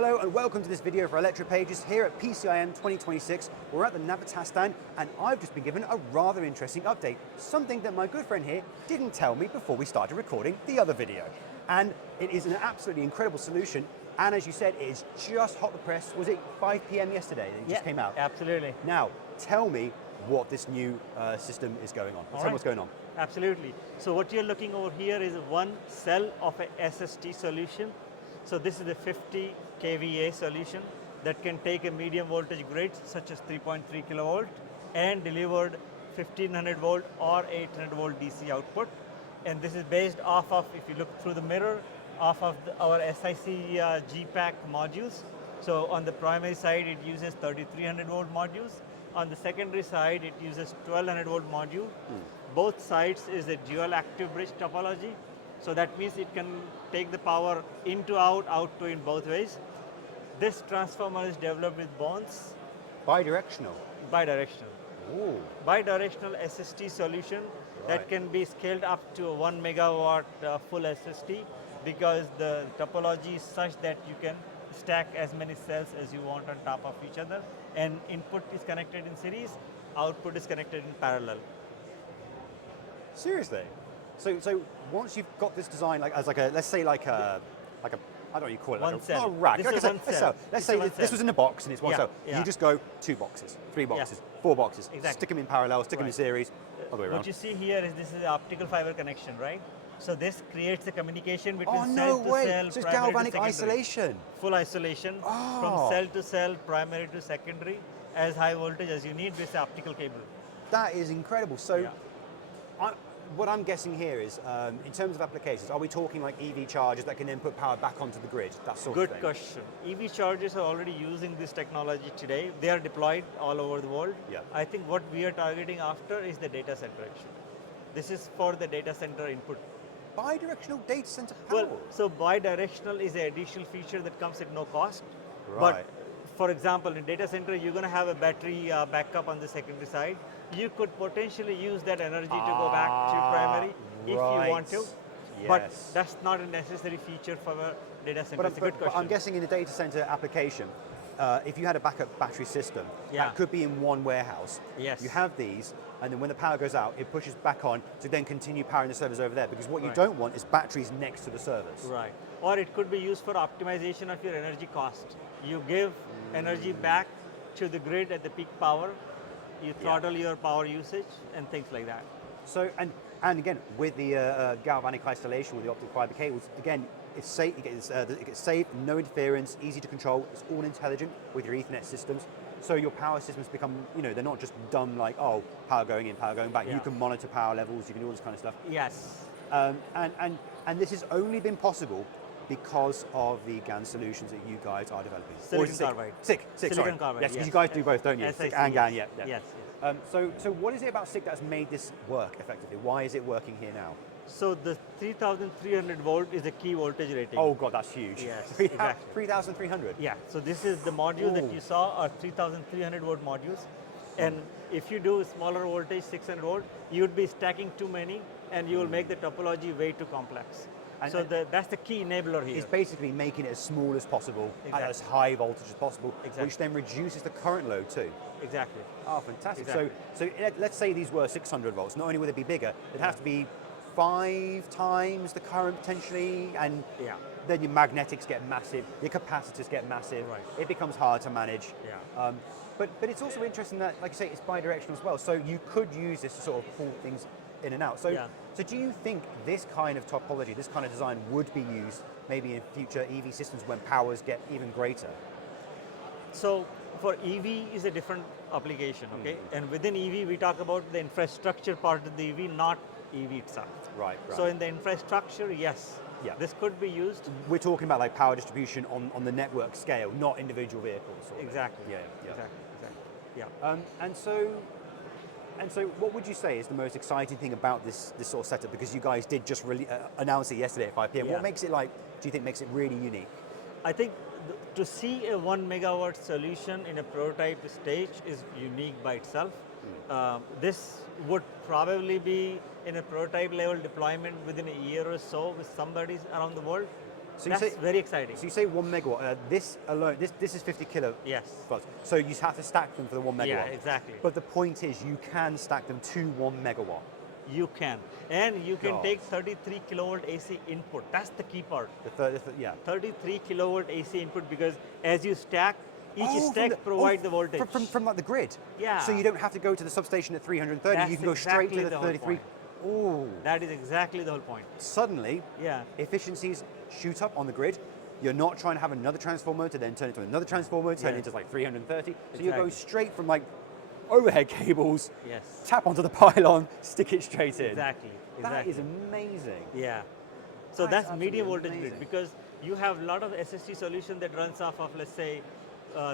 Hello and welcome to this video for Electropages here at PCIM 2026. We're at the Navitas stand and I've just been given a rather interesting update, something that my good friend here didn't tell me before we started recording the other video. And it is an absolutely incredible solution, and as you said, it is just hot the press. Was it 5 p.m. yesterday that it just came out? Absolutely. Now, tell me what this new system is going on. Tell me what's going on. Absolutely. So what you're looking over here is one cell of a SST solution. So this is a 50 kVA solution that can take a medium voltage grid such as 3.3 kilovolt and delivered 1500 volt or 800 volt DC output. And this is based off of, if you look through the mirror, off of our SiC G-Pack modules. So on the primary side, it uses 3300 volt modules. On the secondary side, it uses 1200 volt module. Both sides is a dual active bridge topology. So that means it can take the power in to out, out to in both ways. This transformer is developed with bonds. Bidirectional? Bidirectional. Ooh. Bidirectional SST solution that can be scaled up to a 1 megawatt full SST, because the topology is such that you can stack as many cells as you want on top of each other, and input is connected in series, output is connected in parallel. Seriously? So once you've got this design, like as like a, let's say like a I don't know what you call it, One like cell. a rack. This is one cell. Let's say this was in a box and it's one cell. Yeah. You just go 2 boxes, 3 boxes, 4 boxes, Exactly. stick them in parallel, stick them in series, all the way around. What you see here is this is an optical fiber connection, right? So this creates a communication between Oh, cell no to way. cell, So it's primary galvanic to secondary. isolation. Full isolation from cell to cell, primary to secondary, as high voltage as you need with the optical cable. That is incredible. So what I'm guessing here is, in terms of applications, are we talking like EV chargers that can then put power back onto the grid, that sort of thing? Good question. EV chargers are already using this technology today. They are deployed all over the world. Yeah. I think what we are targeting after is the data center actually. This is for the data center input. Bidirectional data center power? Well, so bidirectional is an additional feature that comes at no cost. Right. But for example, in data center, you're going to have a battery backup on the secondary side. You could potentially use that energy to go back to primary if you want to. Yes. But that's not a necessary feature for a data center. It's a good question. But I'm guessing in a data center application, if you had a backup battery system, that could be in one warehouse. Yes. You have these, and then when the power goes out, it pushes back on to then continue powering the servers over there, because what you don't want is batteries next to the servers. Right. Or it could be used for optimization of your energy cost. You give energy back to the grid at the peak power, you throttle your power usage and things like that. So, and again, with the galvanic isolation with the optical fiber cables, again, it's safe, it's safe, no interference, easy to control, it's all intelligent with your Ethernet systems. So your power systems become, they're not just dumb like, oh, power going in, power going back. You can monitor power levels, you can do all this kind of stuff. Yes. And this has only been possible because of the GaN solutions that you guys are developing. Silicon carbide. Silicon carbide. Yes, because you guys do both, don't you? SiC and GaN, yes. Yes. So what is it about SiC that's made this work effectively? Why is it working here now? So the 3,300 volt is a key voltage rating. Oh God, that's huge. Yes, exactly. 3,300? Yeah, so this is the module that you saw are 3,300 volt modules. And if you do smaller voltage, 600 volt, you would be stacking too many and you will make the topology way too complex. So that's the key enabler here. It's basically making it as small as possible, at as high voltage as possible, which then reduces the current load too. Exactly. Oh, fantastic. Exactly. So let's say these were 600 volts. Not only would it be bigger, it'd have to be 5 times the current potentially, and then your magnetics get massive, your capacitors get massive. Right. It becomes hard to manage. Yeah. But it's also interesting that, like you say, it's bidirectional as well. So you could use this to sort of pull things in and out. So do you think this kind of topology, this kind of design would be used maybe in future EV systems when powers get even greater? So for EV is a different application, okay? And within EV, we talk about the infrastructure part of the EV, not EV itself. Right. So in the infrastructure, yes, this could be used. We're talking about like power distribution on the network scale, not individual vehicles. Exactly. Exactly. Yeah. And so what would you say is the most exciting thing about this sort of setup? Because you guys did just really announce it yesterday at 5 p.m. What makes it do you think makes it really unique? I think to see a 1 megawatt solution in a prototype stage is unique by itself. This would probably be in a prototype level deployment within a year or so with somebody around the world. So That's very exciting. So you say 1 megawatt. This alone, this is 50 kilowatts. Yes. So you have to stack them for the 1 megawatt. Yeah, exactly. But the point is, you can stack them to 1 megawatt. You can. And you can God. take 33 kilowatt AC input. That's the key part. Yeah. 33 kilowatt AC input, because as you stack, each from stack provides the from- voltage. From like the grid. Yeah. So you don't have to go to the substation at 330. That's You can go straight exactly to the the whole 33. point. Oh. That is exactly the whole point. Suddenly, Yeah. efficiencies shoot up on the grid. You're not trying to have another transformer to then turn into another transformer, turn Yes. into like 330. So you go Exactly. straight from like overhead cables, Yes. tap onto the pylon, stick it straight in. Exactly. That Exactly. is amazing. Yeah. So That is that's medium absolutely voltage grid, amazing. because you have a lot of SST solution that runs off of, let's say,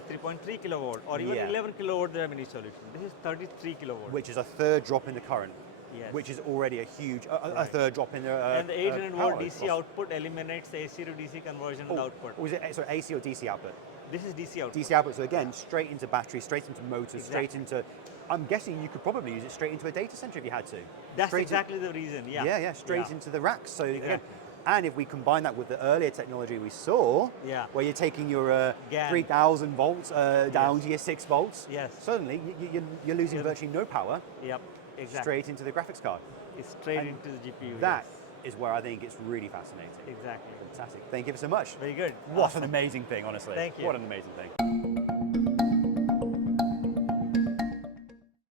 3.3 kilowatt or even Yeah. 11 kilowatt Remini solution. This is 33 kilowatt. Which is a third drop in the current. Yes. Which is already a huge, a Right. third drop in the and the 800 volt power DC loss. output eliminates AC to DC conversion of the output. Was it AC or DC output? This is DC output. DC output, so again, straight into battery, straight into motors, straight Exactly. into, I'm guessing you could probably use it straight into a data center if you had to. That's Straight exactly the reason, yeah. Yeah, straight Yeah. into the racks. So again, Exactly. and if we combine that with the earlier technology we saw, Yeah. where you're taking your GaN. 3,000 volts down to your 6 volts, Yes. suddenly you're losing virtually no power Yep, exactly. straight into the graphics card. It's straight And into the GPU. That yes. is where I think it's really fascinating. Exactly. Fantastic. Thank you so much. Very good. What Awesome. an amazing thing, honestly. Thank you. What an amazing thing.